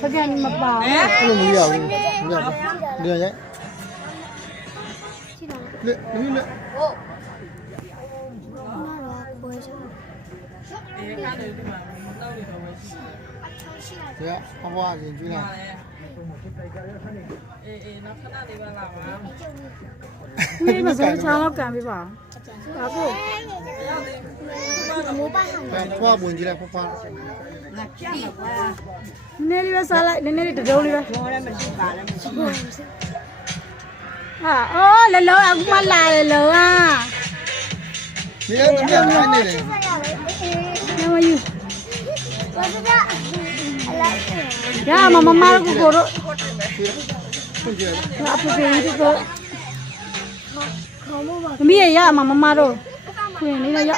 စကန်မပါအဲ့လိုမရဘူးမရဘူးလေရိုက်လေလေလေဟုတ်对，好不好？你进来。 အေးအေးနောက်ခဏလေးပဲလာပါ။မိမဆိုချာတော့ကန်ပြပါ။ဒါကိုမိုးပါဟန်။ဖွားဝင်ကြည့်လိုက်ဖွားဖွား။ငါပြတ်မှာကွာ။နည်းနည်းလေးပဲစားလိုက်နည်းနည်းလေးတဒုံးလေးပဲ။ဘောလည်းမရှိပါလည်းမရှိဘူး။ဟာအိုးလလုံးအခုမှလာတယ်လောက။မင်းကမင်းကနိုင်နေတယ်။မမယူ။ဘာသာ ခွင်လေးရရ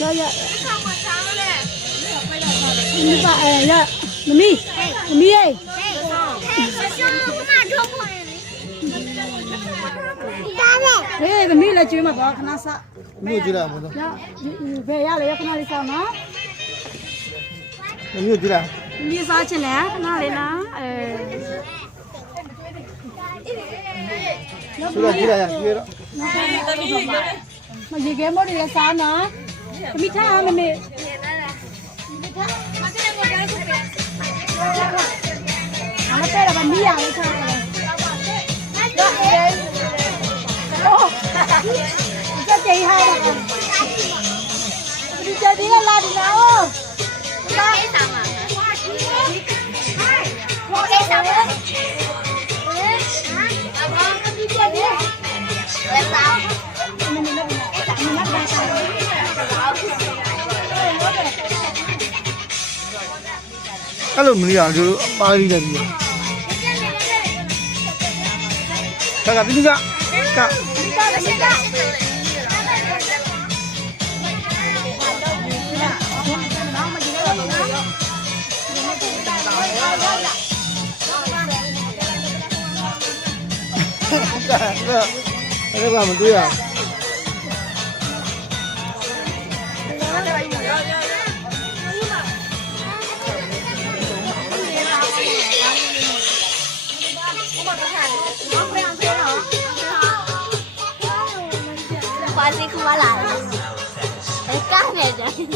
ရရမပါအဲရမမီးမမီးရေဟေးမမီးလည်းကျွေးမှာတော့ခဏစ မြို့ကြည့်လိုက်မလို့ ရဘယ်ရလဲခ như thế nào như sao chứ lẽ nó lên nó Sudah kira ya, kira. mà cái này di sana, mita apa nih? Mita, macam yang model apa? Anak saya dapat dia, macam apa? Oh, jadi hal apa? အဲ့လိုမလီရဘူးတို့ပါရီတယ်ပြီးကကပြီးကကအဲ့ဒါကမတွေ့ရ lại. Để cá này rồi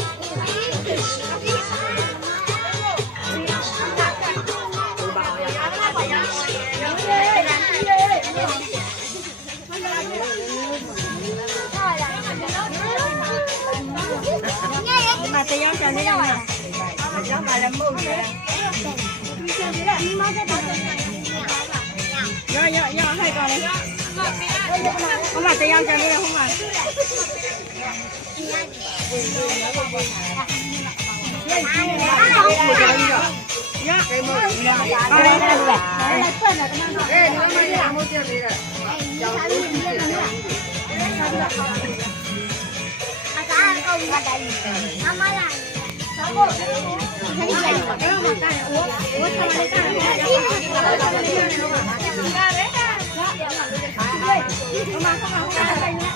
mà tì ông chờ đi đâu mà? Đó mà làm mưa kìa rồi rồi rồi hai con không mà tay nhau cho nên không mà Hãy subscribe cho kênh Ghiền Mì Gõ Để không bỏ lỡ những video hấp dẫn ด้วยเข้ามาเข้ามาเข้ามาอะไรเงี้ย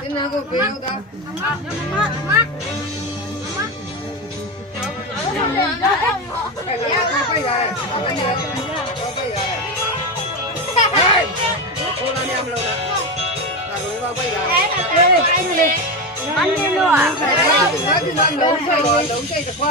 เอ็นนาโกเปโอดามามาไปแล้วไปแล้วไปแล้วไปแล้วเฮ้ยโอ้ลาเนี่ยมโลนะลาโลว่าไปแล้วเฮ้ยไปเลยมันเนี่ยโลอ่ะลงใส่ลงใส่ตะกั่ว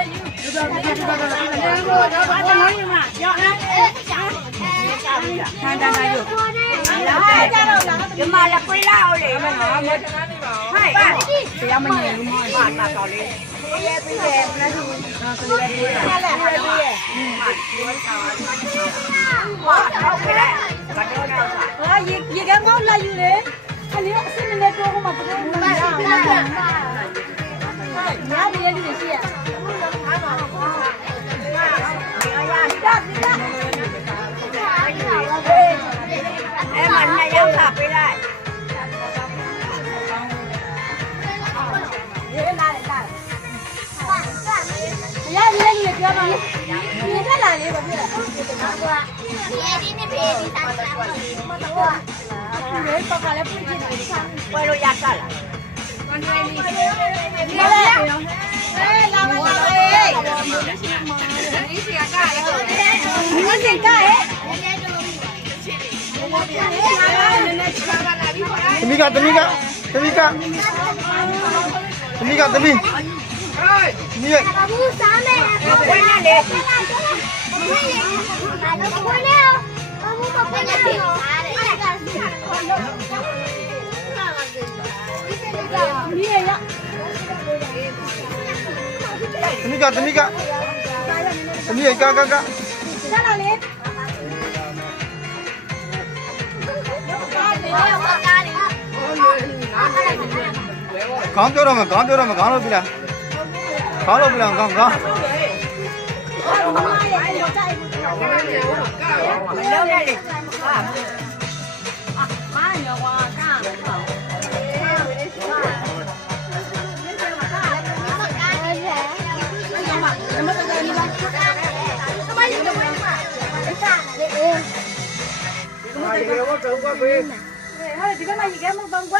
nhưng mà là quay lao để mà nó mới phải thì ông mình nhìn luôn bạn mà tỏ lên Hãy subscribe cho kênh Ghiền Mì Gõ Để không bỏ lỡ những video hấp dẫn 我们是一群小小的羊小小的羊儿都很善良你怎么个？怎么个？怎么个？嘎嘎嘎！在哪里？刚掉了吗？刚掉了吗？刚落不了？刚落不了？刚刚。刚刚刚刚我走过去。对，还有几个嘛？一个没放过。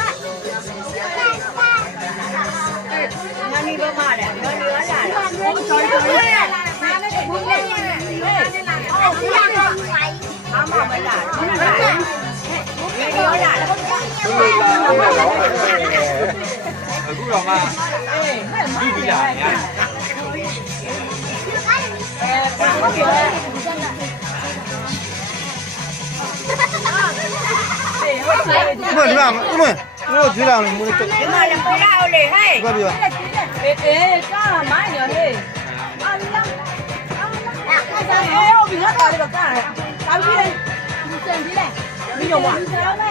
cúi đầu mà đi đi lại nha Cuma di mana? Cuma, cuma di mana? Cuma di mana? Cuma di mana? Oleh, hei. Cuma di mana? Eh, eh, kau mana ni? Alam, alam. Eh, kau bila kau ada kau? Kau bila ပြီးတော့မပြီးတော့မပြီးတော့မ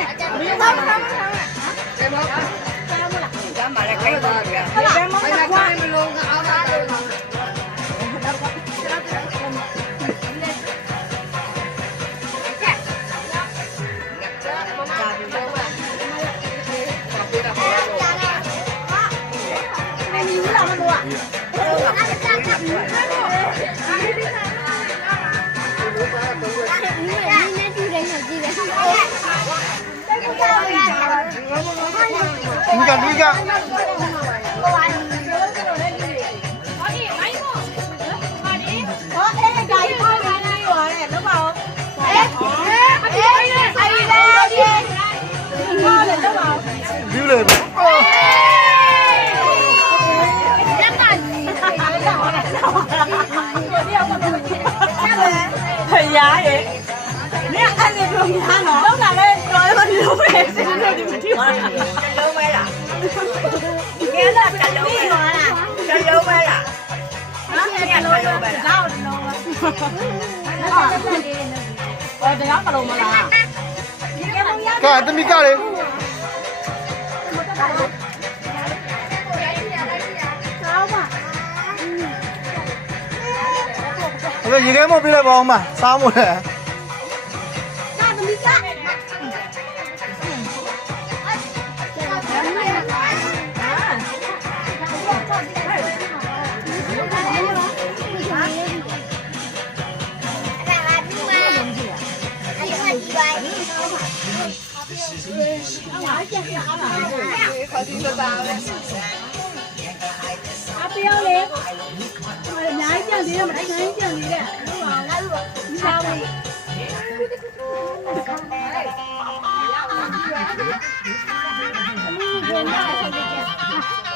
ဆမ်းမဆမ်းမဆမ်းမလားဆမ်းမလားဆမ်းမလားခိုင်းပါဗျာဘယ်မှာကွာ 누이가 lưu lề thầy giá vậy. Nè anh đi đường nhà nó ဟောတရားမလုံးမလားဒီကမရကသမီးကလေကောင်းပါအဲ့ရေခဲမပြလိုက်ပါအောင်မစားမို့လေ tiêu liền Rồi nhà anh chưa gì đâu mà đánh anh chưa gì đấy Đúng rồi Như sao đi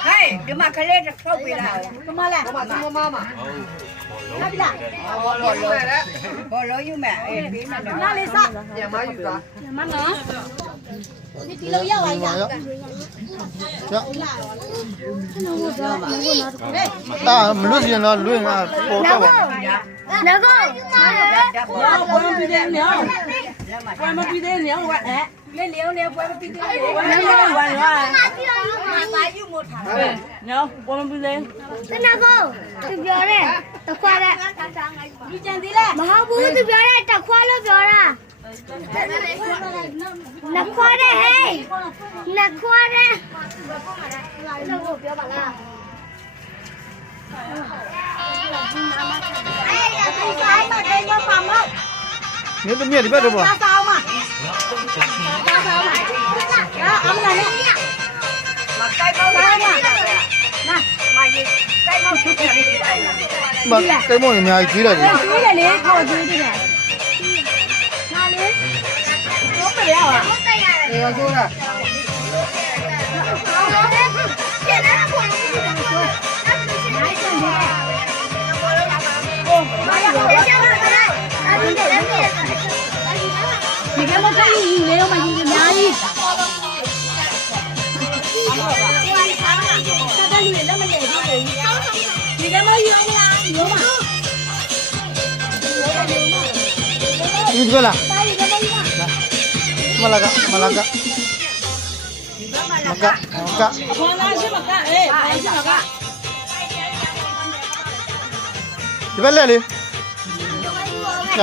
Hey, đứa mà lên không bị là, không mà là, không mà không mà mà, không bỏ lỗi như mẹ, bỏ lỗi như mẹ, mà nó sao, nhà má như ta lúc gì nó luôn à cô ta bảo nó có nó có nó đi đến nhiều quay nó đi đến nhiều quay hả đi đến nhiều quay nó quay nó quay yêu quay nó đi đến cái nào cô từ giờ đây tao khoa નખોરે khoa đây, nếu bên nhà thì bắt được rồi. Sao mà? Ấm này mà cây mông mà. Gì? Cây mông mà cây mông nhà dưới này dưới này lấy thôi dưới này 不要啊？对呀，就是。你给我整一斤，也要买一斤凉衣。你给我一斤凉衣，一斤凉衣。你给我一斤凉衣，一斤凉衣。你够了。မလာကမလာကမကမက ခေါ်လာရှိမကအေးဘာရှိမက ဒီဘက်လက်လေကျ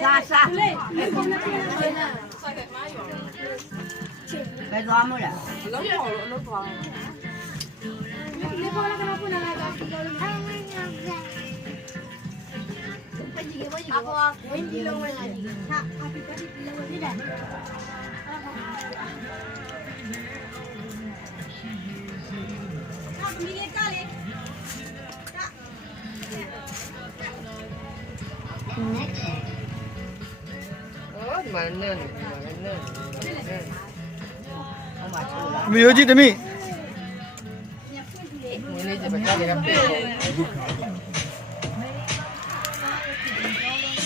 Sa sa. Bây giờ mua là. Nó bỏ nó bỏ. Nó bỏ là cái nó bỏ là cái. Hãy subscribe cho kênh Ghiền Mì Gõ Để không bỏ lỡ những video hấp dẫn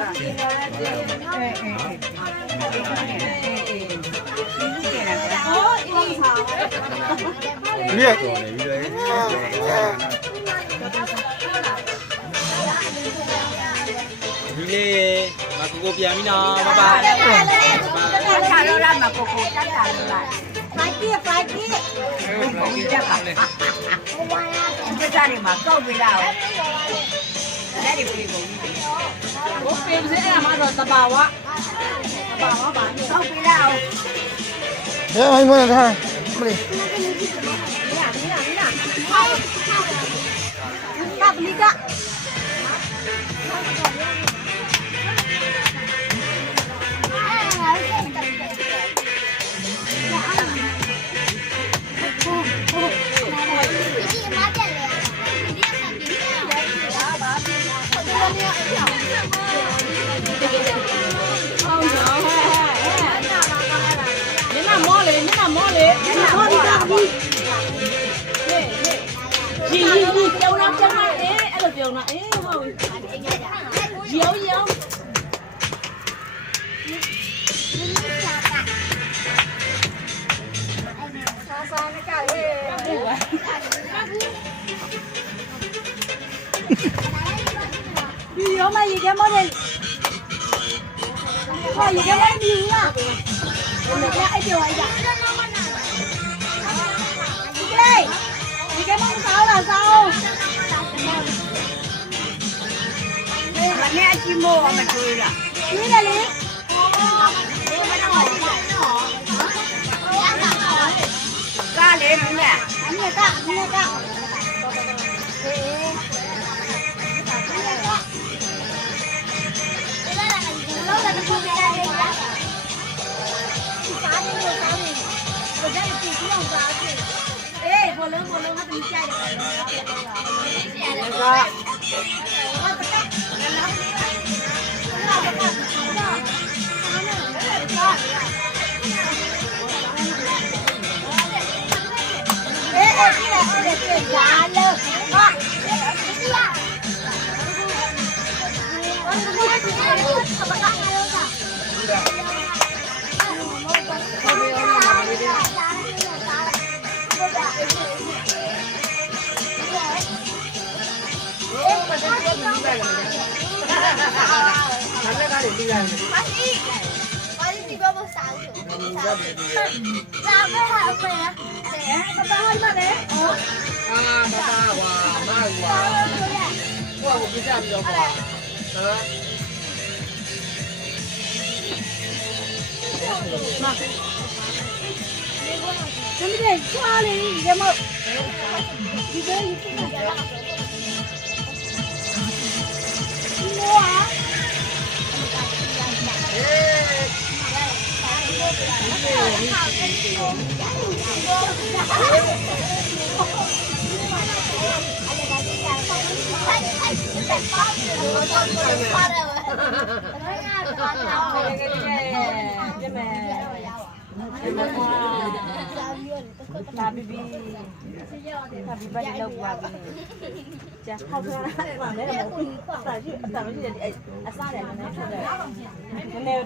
ပဲလားဘာကိုပဲလား အေးအေးအေးပြန်ပါပြန်ပါနော်ပြန်ပါနော် လက်ပါတော့ လက်ပါလို့လက်ပါလို့ဘောညကြီးတော့ပြန်လက်ပါလက်ပါ အဲ့လိုကြာ စားစားဘယ်သွားမလဲ အဘောဝင်းဒီလုံးဝင်လာပြီဟာအပီပီဒီလုံးဝင်တယ် ဟောဒီမှာနဲ့ဒီမှာနဲ့ အမျိုးကြီး ผมฟิล์มเสียมาโดนตะบาวะตะบาวะบานเข้าไปดาวเดี๋ยวให้เพื่อนท่ามาดิลับลิกะ ဟုတ်နော်ဟဲ့ဟဲ့မျက်နှာမောလေမျက်နှာမောလေမျက်နှာ cái món này. Coi gì cái món gì nhá? Được ra ai chịu vậy cái gì cái món sáu là sao? Mà nghe chi mua mà cười rồi lý là lý. Ca lý đúng nè đúng rồi ca đúng rồi ca 抓的有抓的，我家有几只弄抓的，哎，我扔我扔，我从你家的，你捡的。妈，你，妈，你，你帮我扫扫。咋个还没啊？谁？他爸妈呢？啊，爸爸，哇，妈，哇。哇，我不下去了。来。Mà. Chúng ta qua đi, đi mà. Đi về đi. Mua á. Hãy subscribe cho kênh Ghiền Mì Gõ Để không bỏ lỡ những video hấp dẫn mè ta bị bị ta bị bệnh độc không ra mà đấy là một tại đấy nó nêu